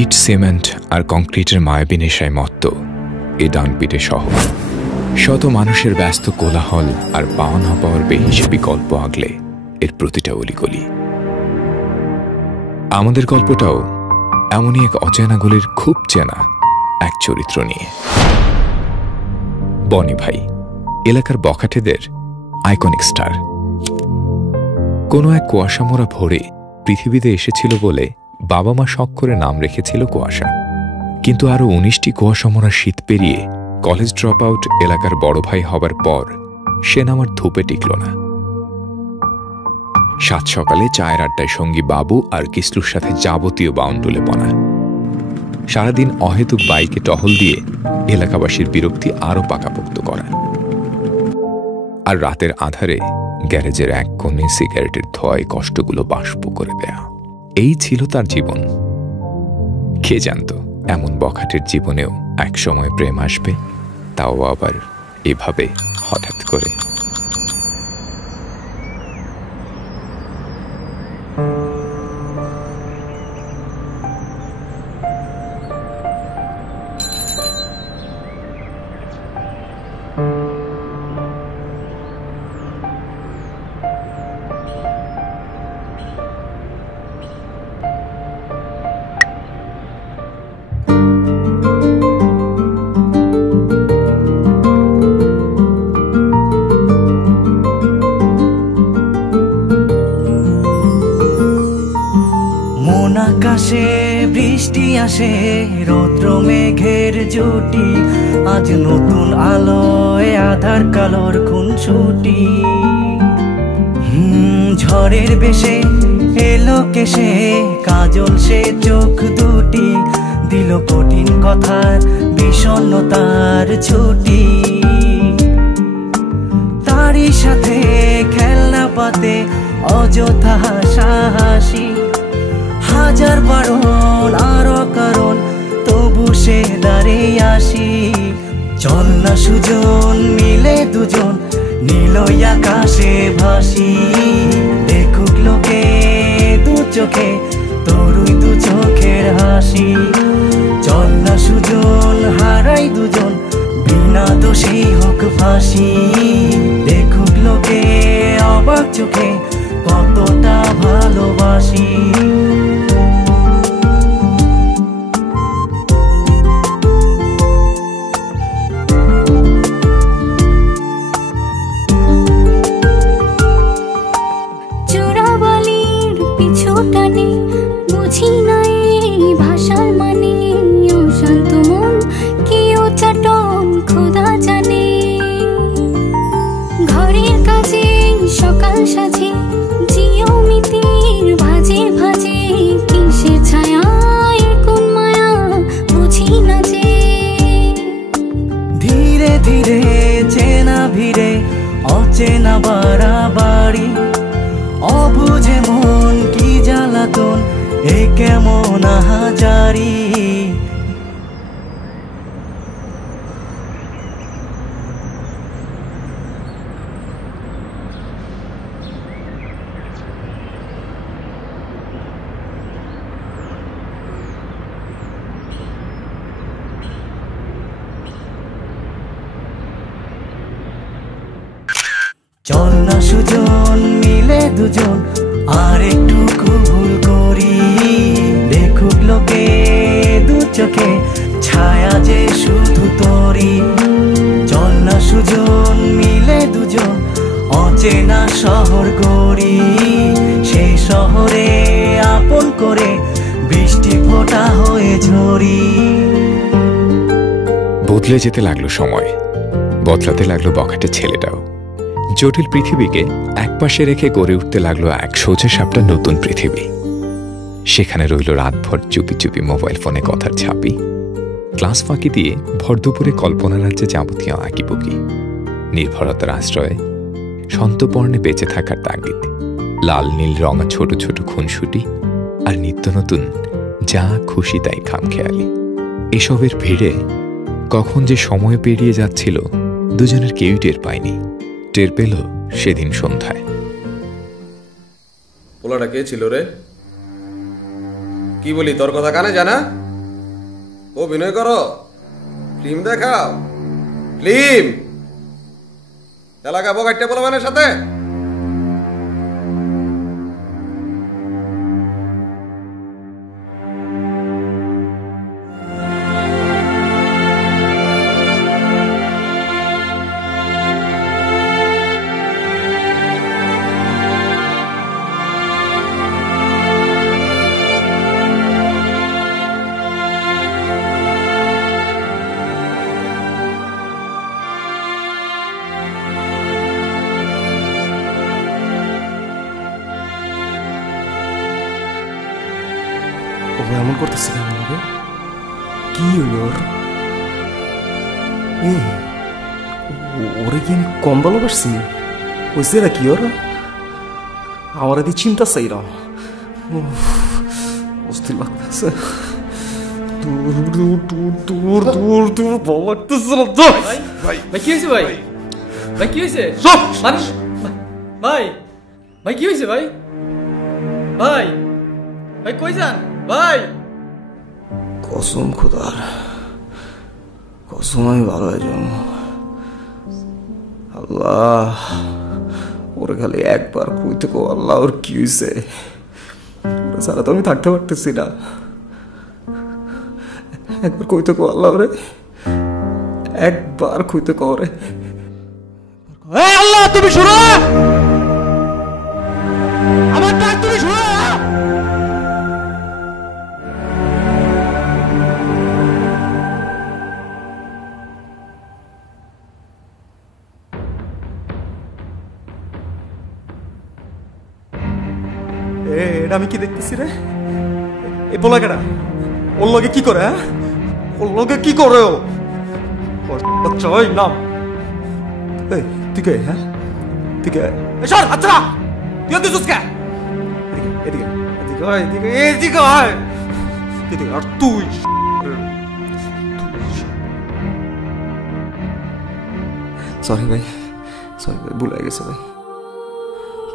ইট, cement আর কংক্রিটের মায়াবী নেশায় মত্ত এ ডানপিটে শহর। শত মানুষের ব্যস্ত কোলাহল আর পাওয়া না পাওয়ার বেহিসেবি গল্প আগলে এর প্রতিটা অলিগলি। আমাদের গল্পটাও এমনই এক অচেনা গলির খুব চেনা এক চরিত্র নিয়ে। বনি ভাই এলাকার বখাটেদের আইকনিক স্টার। কোনো এক কুয়াশামোড়া ভোরে পৃথিবীতে এসেছিল বলে বাবা মা শখ করে নাম রেখেছিল কুয়াশা। কিন্তু আরো 19টি কুয়াশামোড়া শীত পেরিয়ে কলেজ ড্রপ আউট এলাকার বড় ভাই হবার পর সে নাম আর ধূপে টিকল না। সাত সকালে চায়ের আড্ডায় সঙ্গী বাবু আর কিসলুর সাথে যাবতীয় বাউন্ডুলে পনা। সারাদিন অহেতুক বাইকে টহল দিয়ে এলাকাবাসীর বিরক্তি আরো পাকাপোক্ত করা। আর রাতের আধারে গ্যারেজের এক কোণে সিগারেটের ধোঁয়ায় কষ্টগুলো বাষ্প করে দেয়া। এই ছিল তার জীবন। কে জানত এমন বখাটের জীবনেও এক সময় প্রেম আসবে, তাও আবার এভাবে হঠাৎ করে। আকাশে বৃষ্টি আসে, রৌদ্র মেঘের জুটি, আজ নতুন আলোয় আধার কালোর খুনসুটি। ঝড়ের বেশে এলো কেশে, কাজল সে চোখ দুটি, দিল কঠিন কথার বিষণ্ণতার ছুটি। তারই সাথে খেলনা পাতে অযথা হাসাহাসি, হাজার বারণ আরো কারণ তবু সে দাঁড়িয়ে আসি। চল না সুজন মিলে দুজন নীলই আকাশে ভাসি, দেখুক লোকে দু চোখে তোরই দু চোখের হাসি। চল না সুজন হারাই দুজন বিনা দোষী হোক ফাঁসি, দেখুক লোকে অবাক চোখে কতটা ভালোবাসি। সকাল সাজে জিওমিতির ভাজে ভাজে, কিসের ছায়ায় কোন মায়া বুঝি না যে। ধীরে ধীরে চেনা ভিড়ে অচেনা বাড়াবাড়ি, অবুঝে মন কি জ্বালাতন এ কেমন আহাজারি। চল না সুজন মিলে দুজন আর একটু ভুল করি, দেখুক লোকে দু চোখে ছায়া যে শুধু তোরি। চল না সুজন মিলে দুজন অচেনা শহর গড়ি, সেই শহরে আপন করে বৃষ্টি ফোঁটা হয়ে ঝরি। বদলে যেতে লাগলো সময়, বদলাতে লাগলো বখাটে ছেলেটাও। জটিল পৃথিবীকে একপাশে রেখে গড়ে উঠতে লাগলো এক সোজা সাপটা নতুন পৃথিবী। সেখানে রইল রাতভর চুপি চুপি মোবাইল ফোনে কথার ছাপি, ক্লাস ফাঁকি দিয়ে ভর দুপুরে কল্পনা রাজ্যে যাবতীয় আঁকিবুকি, নির্ভরতার আশ্রয়ে সন্তপর্ণে বেঁচে থাকার তাগিদ, লাল নীল রঙা ছোট ছোট খুনসুটি আর নিত্য নতুন যা খুশি তাই খামখেয়ালি। এসবের ভিড়ে কখন যে সময় পেরিয়ে যাচ্ছিল দুজনের কেউই টের পায়নি। টের পেল সেদিন সন্ধ্যায়। পোলাটা কে ছিল রে? কি বলি, তোর কথা কানে জানা? অভিনয় করো, ফিল্ম দেখাও, ফিল্ম এলাকা বগাইটে বলবানের সাথে। এমন করতেছে কেন রে? কি হইল ওর? ওরে কি আমি কম ভালোবাসছি? হয়েছে না কি ওর? আমার এদি চিন্তা চাই না, অস্থির লাগতেছে। দূর দূর দূর দূর দূর দূর ভালো লাগতেছে না। ভাই কি হয়েছে? ভাই ভাই কি হয়েছে? ভাই ভাই কি হয়েছে? ভাই ভাই ভাই কই যান ভাই? কসম খোদার, কসম আমি ভালো হয়ে যাব। আল্লাহ ওরে খালি একবার কইতে কো, আল্লাহ ওর কি হয়েছে? সারা তো আমি থাকতে পারতেছি না। একবার কইতে কো আল্লাহ ওরে, একবার কইতে কো ওরে। আল্লাহ তুমি শুনো, আমার ডাক তুমি শুনো। এটা আমি কি দেখতেছি রে? এ বলা কেডা? ওর লগে কি করে? হ্যাঁ, ওর লগে কি করে? ও আচ্ছা ওই নাম তুই কে? হ্যাঁ তুই কে? সর আচ্ছা তুই দিছিস কে? এদিকে এদিকে এদিকে এদিকে আয় এদিকে। আর তুই সরি ভাই, সরি ভাই, ভুলে গেছে ভাই।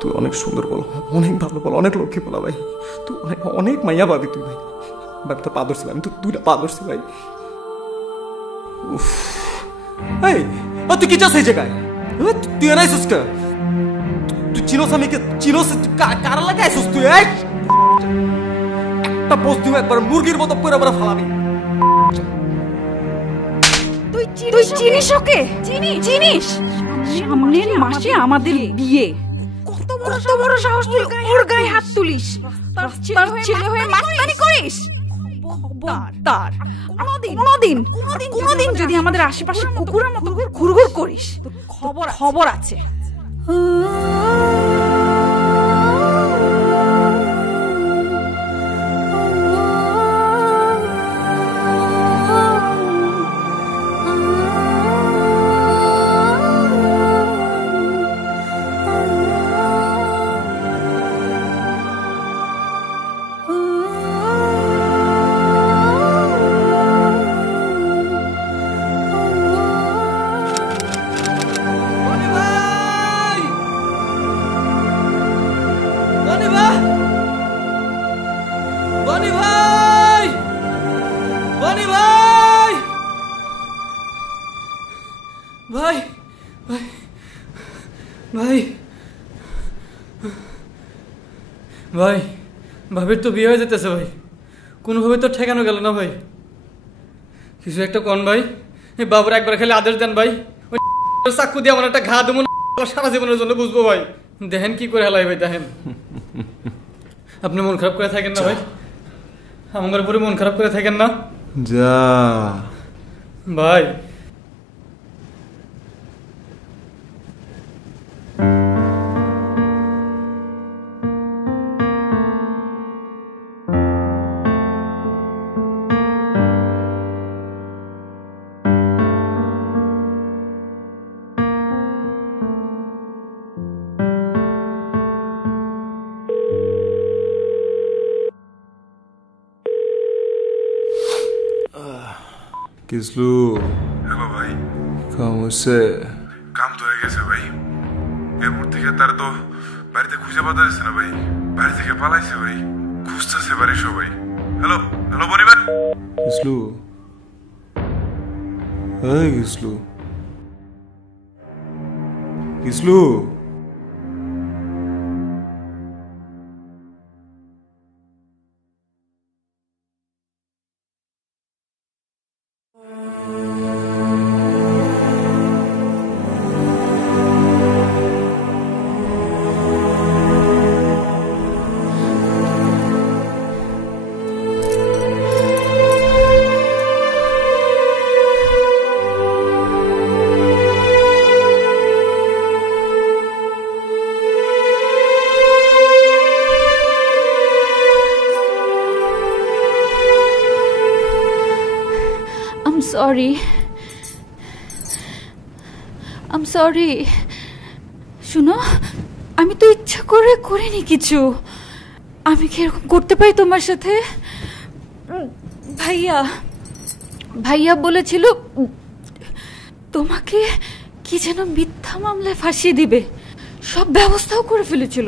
তুই অনেক সুন্দর বল, অনেক ভালো বল, অনেক লক্ষ্মী বলা ভাই। তুই অনেক মাইয়া পাবি তুই ভাই। ভাই তো পা ধরছি, আমি তো দুইটা পা ধরছি ভাই। এই তুই কি চাস এই জায়গায়? তুই এনাইছিস কে? তুই চিনোস আমি কে? চিনোস? কার লাগে আইছিস তুই? একটা পোজ দিও একবার মুরগির মতো করে আবার ফালাবি। তুই চিনিস ওকে? চিনিস? সামনের মাসে আমাদের বিয়ে। কত বড় সাহস তুই ওর গায়ে হাত তুলিস? তার ছেলে হয়ে মাস্তানি করিস? খবরদার কোনোদিন যদি আমাদের আশেপাশে কুকুরের মতো ঘুরঘুর করিস, খবর আছে। ভাই ভাই ভাই ভাই ভাবির তো বিয়ে হয়ে যেতেছে ভাই, কোনোভাবে তো ঠেকানো গেল না ভাই। কিছু একটা কোন ভাই, এই বাবুর একবার খেলে আদেশ দেন ভাই। ওই চাকু দিয়ে আমার একটা ঘা দেবো সারা জীবনের জন্য বুঝবো ভাই। দেখেন কি করে হেলাই ভাই, দেখেন। আপনি মন খারাপ করে থাকেন না ভাই, আমার উপরে মন খারাপ করে থাকেন না যা ভাই। কিসলু? হ্যালো ভাই। কাম হয়েছে? কাম তো হয়ে গেছে ভাই। এরপর থেকে তার তো বাড়িতে খুঁজে পাওয়া যাচ্ছে না ভাই, বাড়ি থেকে পালাইছে ভাই, খুঁজতেছে বাড়ি সবাই। হ্যালো হ্যালো বনি ভাই। কিসলু এই গিসলু গিসলু I'm sorry. শুনো, আমি তো ইচ্ছা করে করিনি কিছু। আমি কি এরকম করতে পারি তোমার সাথে? ভাইয়া বলেছিল তোমাকে কি যেন মিথ্যা মামলায় ফাঁসিয়ে দিবে, সব ব্যবস্থাও করে ফেলেছিল।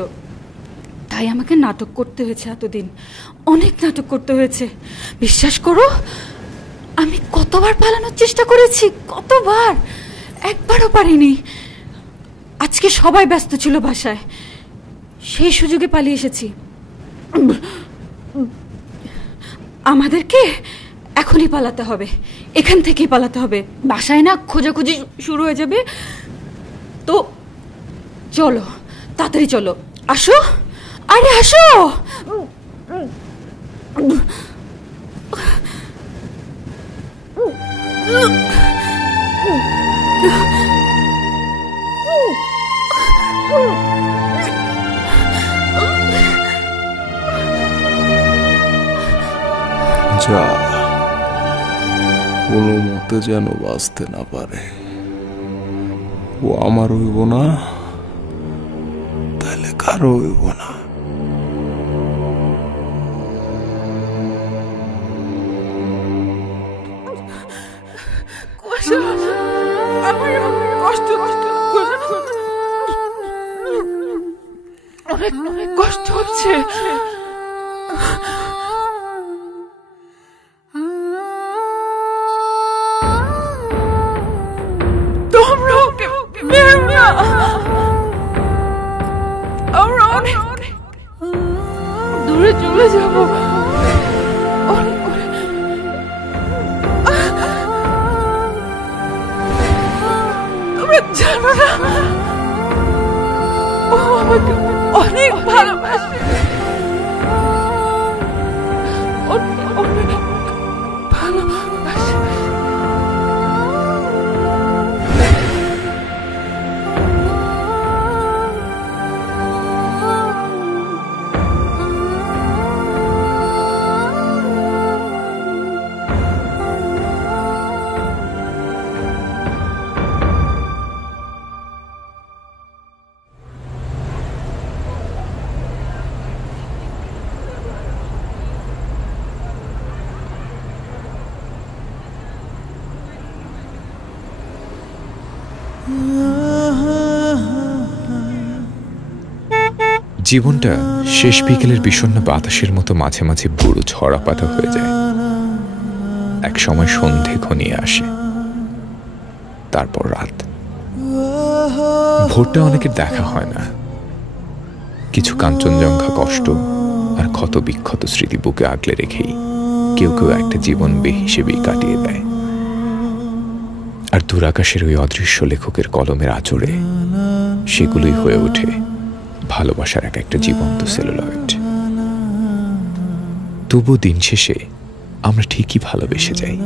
তাই আমাকে নাটক করতে হয়েছে এতদিন, অনেক নাটক করতে হয়েছে। বিশ্বাস করো, আমি কতবার পালানোর চেষ্টা করেছি, কতবার, একবারও পারিনি। আজকে সবাই ব্যস্ত ছিল বাসায়, সেই সুযোগে পালিয়ে এসেছি। আমাদেরকে এখনই পালাতে হবে, এখান থেকেই পালাতে হবে। বাসায় না খোঁজাখুঁজি শুরু হয়ে যাবে। তো চলো, তাড়াতাড়ি চলো, আসো, আরে আসো। যা, কোনো মতে যেন বাঁচতে না পারে। ও আমার হইব না, তাহলে কারো হইব না। অনেক কষ্ট হচ্ছে। তোমরা ওকে মেরো না, আমরা অনেক দূরে চলে যাব। অনেক করে তোমরা জানো না, ও আমাকে অনেক ভালোবাসে, অনেক ভালোবাসে। জীবনটা শেষ বিকেলের বিষণ্ণ বাতাসের মতো মাঝে মাঝে বুড়ো ঝরা পাতা হয়ে যায়। এক সময় সন্ধে ঘনিয়ে আসে, তারপর রাত। ভোরটা অনেকের দেখা হয় না। কিছু কাঞ্চনজঙ্ঘা কষ্ট আর ক্ষত বিক্ষত স্মৃতি বুকে আগলে রেখেই কেউ কেউ একটা জীবন বেহিসেবেই কাটিয়ে দেয়। আর দূরাকাশের ওই অদৃশ্য লেখকের কলমের আঁচড়ে সেগুলোই হয়ে ওঠে ভালোবাসার এক একটা জীবন্ত সেলুলয়েড। তবু দিন শেষে আমরা ঠিকই ভালোবেসে যাই,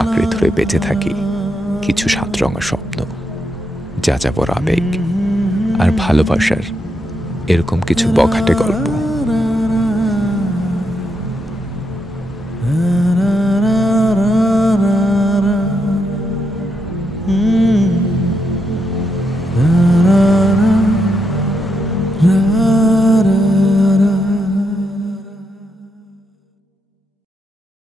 আঁকড়ে ধরে বেঁচে থাকি কিছু সাতরঙা স্বপ্ন, যাযাবর আবেগ আর ভালোবাসার এরকম কিছু বখাটে গল্প।